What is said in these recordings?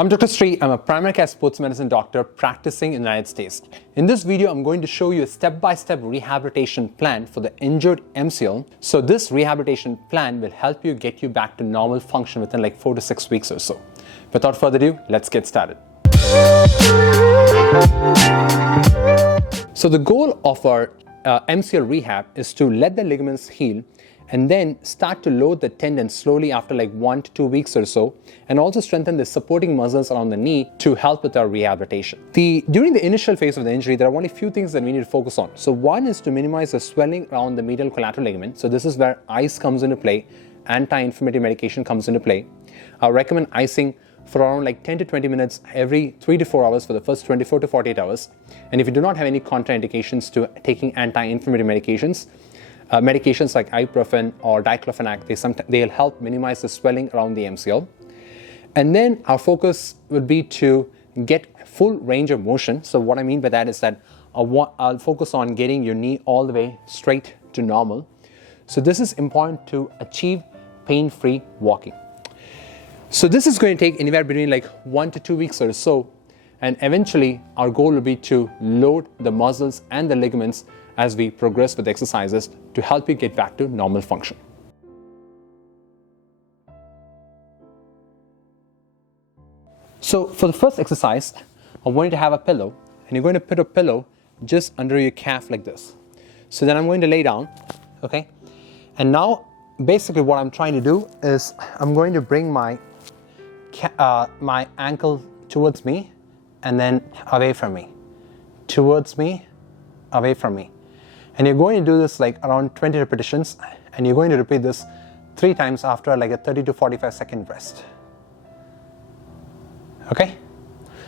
I'm Dr. Sri. I'm a primary care sports medicine doctor practicing in the United States. In this video, I'm going to show you a step-by-step rehabilitation plan for the injured MCL. So this rehabilitation plan will help you get you back to normal function within like 4 to 6 weeks or so. Without further ado, let's get started. So the goal of our MCL rehab is to let the ligaments heal and then start to load the tendon slowly after like 1 to 2 weeks or so, and also strengthen the supporting muscles around the knee to help with our rehabilitation. During the initial phase of the injury, there are only a few things that we need to focus on. So one is to minimize the swelling around the medial collateral ligament. So this is where ice comes into play, anti-inflammatory medication comes into play. I recommend icing for around like 10 to 20 minutes every 3 to 4 hours for the first 24 to 48 hours. And if you do not have any contraindications to taking anti-inflammatory medications like ibuprofen or diclofenac, they'll help minimize the swelling around the MCL. And then our focus would be to get full range of motion. So what I mean by that is that I'll focus on getting your knee all the way straight to normal. So this is important to achieve pain-free walking. So this is going to take anywhere between like 1 to 2 weeks or so. And eventually our goal will be to load the muscles and the ligaments as we progress with exercises to help you get back to normal function. So for the first exercise, I'm going to have a pillow, and you're going to put a pillow just under your calf like this. So then I'm going to lay down, okay? And now basically what I'm trying to do is I'm going to bring my ankle towards me and then away from me, towards me, away from me. And you're going to do this like around 20 repetitions, and you're going to repeat this 3 times after like a 30 to 45 second rest. Okay?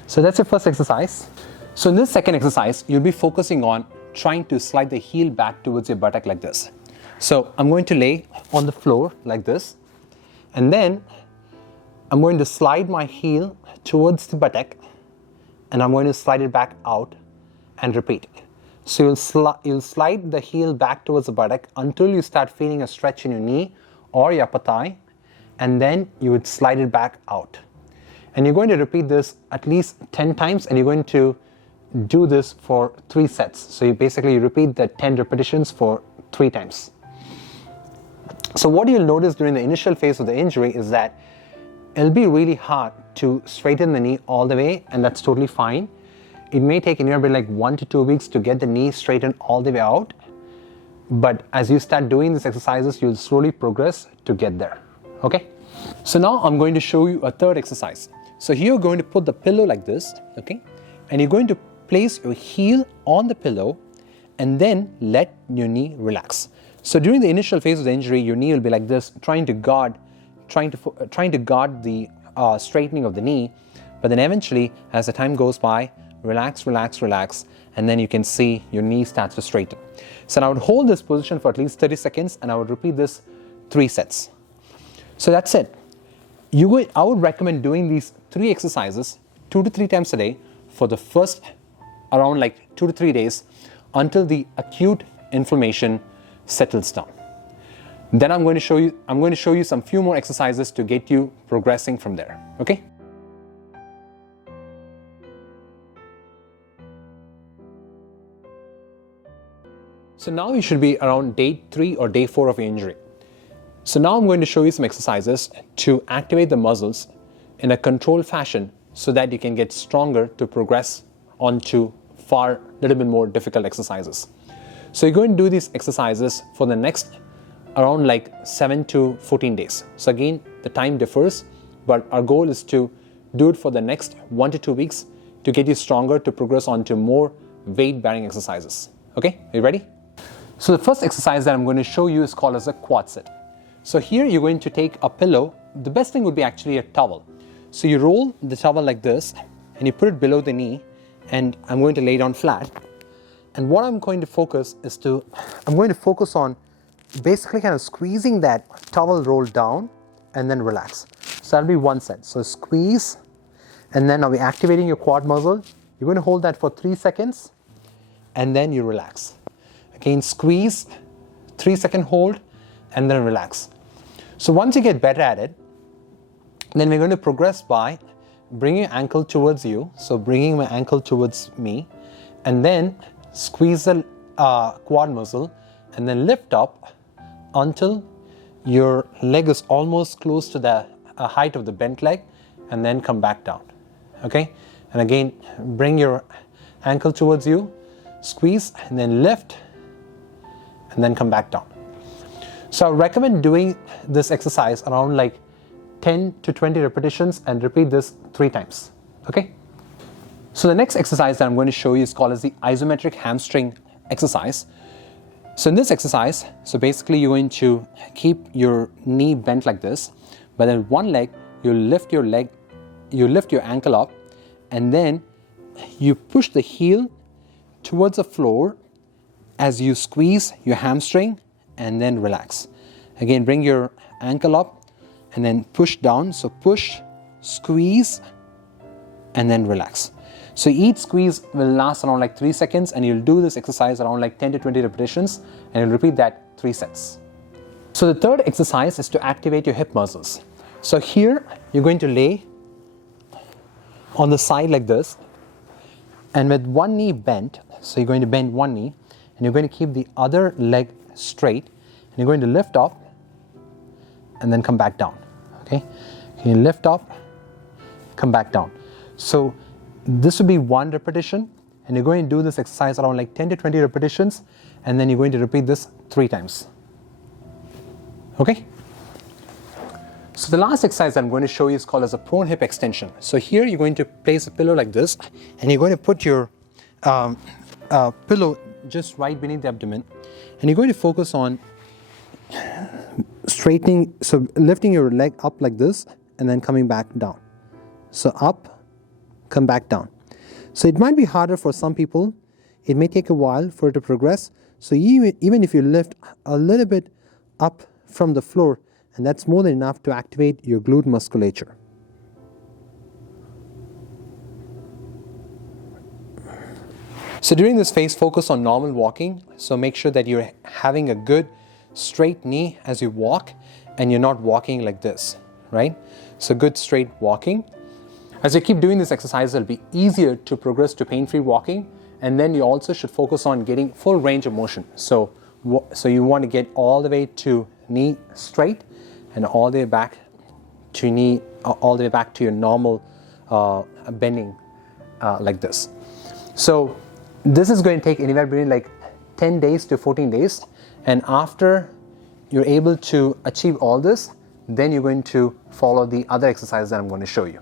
So that's your first exercise. So in this second exercise, you'll be focusing on trying to slide the heel back towards your buttock like this. So I'm going to lay on the floor like this, and then I'm going to slide my heel towards the buttock, and I'm going to slide it back out and repeat. So you'll slide the heel back towards the buttock until you start feeling a stretch in your knee or your upper thigh, and then you would slide it back out. And you're going to repeat this at least 10 times, and you're going to do this for 3 sets. So you basically repeat the 10 repetitions for 3 times. So what you'll notice during the initial phase of the injury is that it'll be really hard to straighten the knee all the way, and that's totally fine. It may take anywhere between like 1 to 2 weeks to get the knee straightened all the way out. But as you start doing these exercises, you'll slowly progress to get there. Okay? So now I'm going to show you a third exercise. So here you're going to put the pillow like this, okay? And you're going to place your heel on the pillow and then let your knee relax. So during the initial phase of the injury, your knee will be like this, trying to guard the straightening of the knee. But then eventually, as the time goes by, relax, relax, relax, and then you can see your knee starts to straighten. So I would hold this position for at least 30 seconds, and I would repeat this 3 sets. So that's it. I would recommend doing these 3 exercises 2 to 3 times a day for the first around like 2 to 3 days until the acute inflammation settles down. Then I'm going to show you some few more exercises to get you progressing from there. Okay? So now you should be around day 3 or day 4 of your injury. So now I'm going to show you some exercises to activate the muscles in a controlled fashion so that you can get stronger to progress onto little bit more difficult exercises. So you're going to do these exercises for the next around like 7 to 14 days. So again, the time differs, but our goal is to do it for the next 1 to 2 weeks to get you stronger to progress onto more weight-bearing exercises. Okay, are you ready? So the first exercise that I'm going to show you is called as a quad sit. So here you're going to take a pillow. The best thing would be actually a towel. So you roll the towel like this and you put it below the knee, and I'm going to lay down flat. And what I'm going to focus on basically kind of squeezing that towel roll down and then relax. So that'll be 1 set. So squeeze, and then now we're activating your quad muscle. You're going to hold that for 3 seconds and then you relax. Again, squeeze, 3-second hold, and then relax. So once you get better at it, then we're going to progress by bring your ankle towards you, so bringing my ankle towards me, and then squeeze the quad muscle and then lift up until your leg is almost close to the height of the bent leg, and then come back down. Okay, and again bring your ankle towards you, squeeze, and then lift, and then come back down. So I recommend doing this exercise around like 10 to 20 repetitions and repeat this 3 times. Okay. So the next exercise that I'm going to show you is called as the isometric hamstring exercise. So in this exercise, so basically you're going to keep your knee bent like this, but then one leg, you lift your ankle up, and then you push the heel towards the floor as you squeeze your hamstring and then relax. Again, bring your ankle up and then push down. So push, squeeze, and then relax. So each squeeze will last around like 3 seconds, and you'll do this exercise around like 10 to 20 repetitions, and you'll repeat that 3 sets. So the third exercise is to activate your hip muscles. So here you're going to lay on the side like this, and with one knee bent, so you're going to bend one knee, and you're going to keep the other leg straight, and you're going to lift up and then come back down. Okay, you lift up, come back down. So this will be 1 repetition, and you're going to do this exercise around like 10 to 20 repetitions, and then you're going to repeat this 3 times. Okay. So the last exercise I'm going to show you is called as a prone hip extension. So here you're going to place a pillow like this, and you're going to put your pillow just right beneath the abdomen, and you're going to focus on straightening, so lifting your leg up like this and then coming back down. So up, come back down. So it might be harder for some people. It may take a while for it to progress. So even if you lift a little bit up from the floor, and that's more than enough to activate your glute musculature. So during this phase, focus on normal walking. So make sure that you're having a good straight knee as you walk, and you're not walking like this, right? So good straight walking. As you keep doing this exercise, it'll be easier to progress to pain-free walking, and then you also should focus on getting full range of motion. So you want to get all the way to knee straight, and all the way back to knee, all the way back to your normal bending like this. So this is going to take anywhere between like 10 days to 14 days, and after you're able to achieve all this, then you're going to follow the other exercises that I'm going to show you.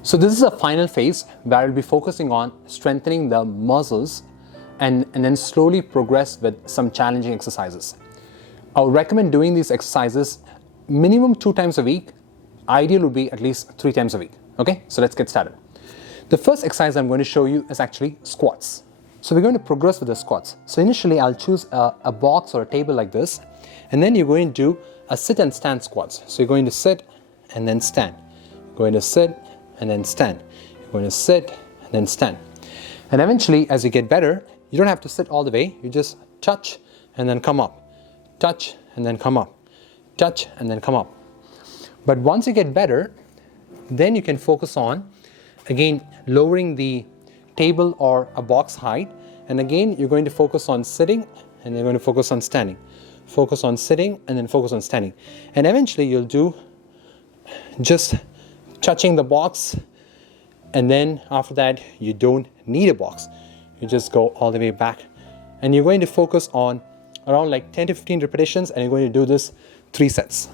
So this is a final phase where I'll be focusing on strengthening the muscles and then slowly progress with some challenging exercises. I would recommend doing these exercises minimum 2 times a week. Ideal would be at least 3 times a week. Okay, so let's get started. The first exercise I'm going to show you is actually squats. So we're going to progress with the squats. So initially I'll choose a box or a table like this, and then you're going to do a sit and stand squats. So you're going to sit and then stand. You're going to sit and then stand. You're going to sit and then stand. And eventually, as you get better, you don't have to sit all the way. You just touch and then come up. Touch and then come up. Touch and then come up. But once you get better, then you can focus on, again, lowering the table or a box height. And again, you're going to focus on sitting, and you're going to focus on standing. Focus on sitting and then focus on standing. And eventually you'll do just touching the box, and then after that you don't need a box. You just go all the way back, and you're going to focus on around like 10 to 15 repetitions, and you're going to do this 3 sets.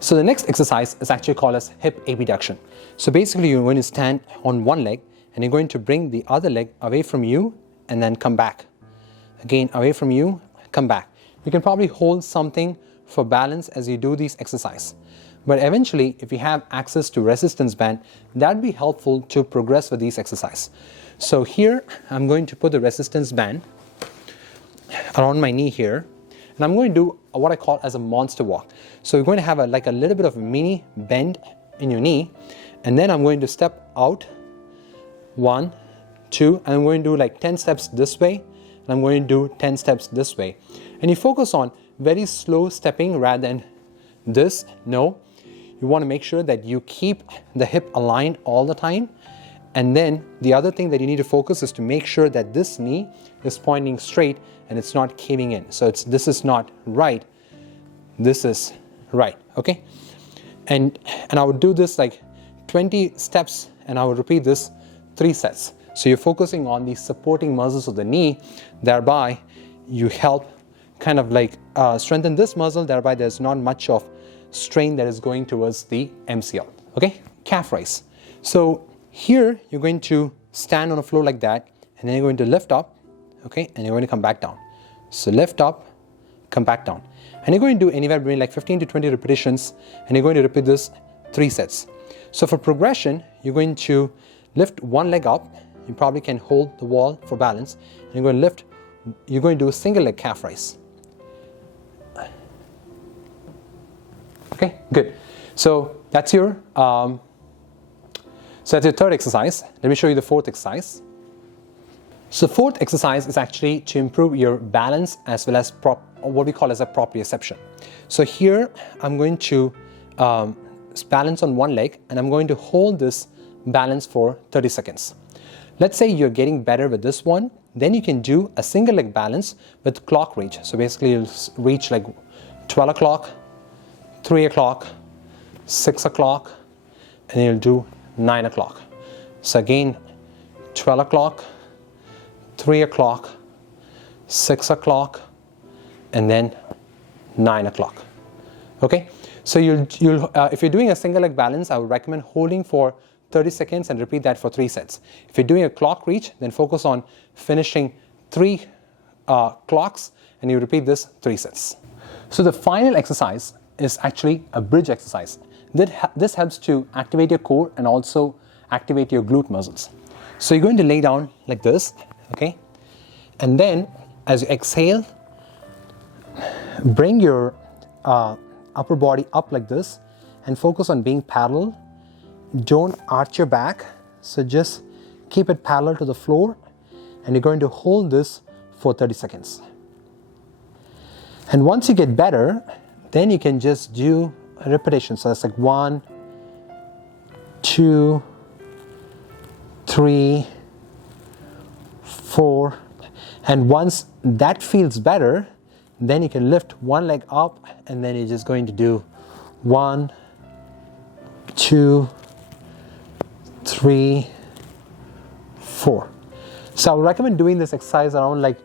So the next exercise is actually called as hip abduction. So basically you're going to stand on one leg, and you're going to bring the other leg away from you and then come back. Again, away from you, come back. You can probably hold something for balance as you do these exercises. But eventually, if you have access to resistance band, that would be helpful to progress with these exercises. So here, I'm going to put the resistance band around my knee here, and I'm going to do what I call as a monster walk. So you're going to have a little bit of a mini bend in your knee, and then I'm going to step out, 1, 2, and I'm going to do like 10 steps this way, and I'm going to do 10 steps this way. And you focus on very slow stepping rather than this. No, you want to make sure that you keep the hip aligned all the time. And then the other thing that you need to focus is to make sure that this knee is pointing straight and it's not caving in. So this is not right, this is right, okay? And I would do this like 20 steps and I would repeat this 3 sets. So you're focusing on the supporting muscles of the knee, thereby you help kind of like strengthen this muscle, thereby there's not much of strain that is going towards the MCL, okay? Calf raise. So here you're going to stand on the floor like that, and then you're going to lift up, okay, and you're going to come back down. So lift up, come back down. And you're going to do anywhere between like 15 to 20 repetitions, and you're going to repeat this 3 sets. So for progression, you're going to lift one leg up. You probably can hold the wall for balance. And you're going to lift, you're going to do a single leg calf raise. Okay, good. So that's your third exercise. Let me show you the 4th exercise. So 4th exercise is actually to improve your balance as well as what we call as a proprioception. So here I'm going to balance on one leg, and I'm going to hold this balance for 30 seconds. Let's say you're getting better with this one, then you can do a single leg balance with clock reach. So basically you'll reach like 12 o'clock, 3 o'clock, 6 o'clock, and then you'll do 9 o'clock. So again, 12 o'clock, 3 o'clock, 6 o'clock, and then 9 o'clock. Okay, so if you're doing a single leg balance, I would recommend holding for 30 seconds and repeat that for 3 sets. If you're doing a clock reach, then focus on finishing 3 clocks, and you repeat this 3 sets. So the final exercise is actually a bridge exercise. This helps to activate your core and also activate your glute muscles. So you're going to lay down like this, okay? And then as you exhale, bring your upper body up like this and focus on being parallel. Don't arch your back, so just keep it parallel to the floor, and you're going to hold this for 30 seconds. And once you get better, then you can just do a repetition. So that's like 1, 2, 3, 4, and once that feels better, then you can lift one leg up, and then you're just going to do 1, 2, 3, 4. So I would recommend doing this exercise around like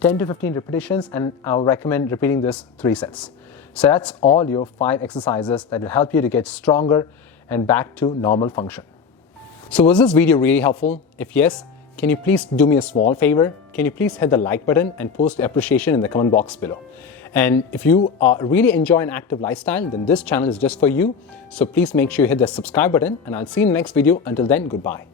10 to 15 repetitions, and I would recommend repeating this 3 sets. So that's all your 5 exercises that will help you to get stronger and back to normal function. So was this video really helpful? If yes, can you please do me a small favor? Can you please hit the like button and post your appreciation in the comment box below? And if you really enjoy an active lifestyle, then this channel is just for you. So please make sure you hit the subscribe button, and I'll see you in the next video. Until then, goodbye.